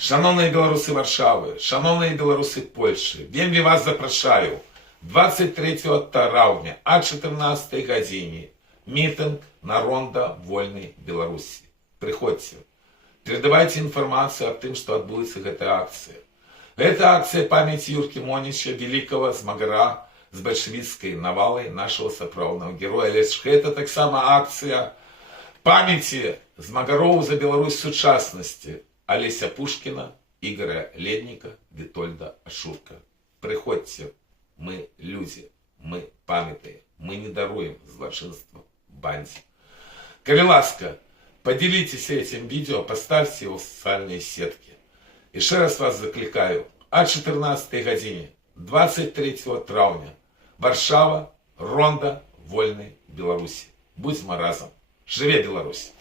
Шановні білоруси Варшави, шановні білоруси Польщі, вельми вас запрошую 23 травня о 14 годині мітинг на Рондо Вольной Беларуси. Приходьте, передавайте інформацію о тим, що відбулася ця акція. Це акція пам'яті Юрки Моніча, великого змагара з большевистської навали нашого сапраўдного героя. Але це так само акція памяти змагароў за Беларусь сучасности Олеся Пушкина, Игоря Ледника, Витольда Ашурка. Приходьте, мы люди, мы памятаем, мы не даруем злочинство банде. Коли ласка, поделитесь этим видео, поставьте его в социальные сетки. Еще раз вас закликаю, о 14 године 23 травня Варшава, Рондо Вольной Беларуси. Будьмо разом. Живе Беларусь!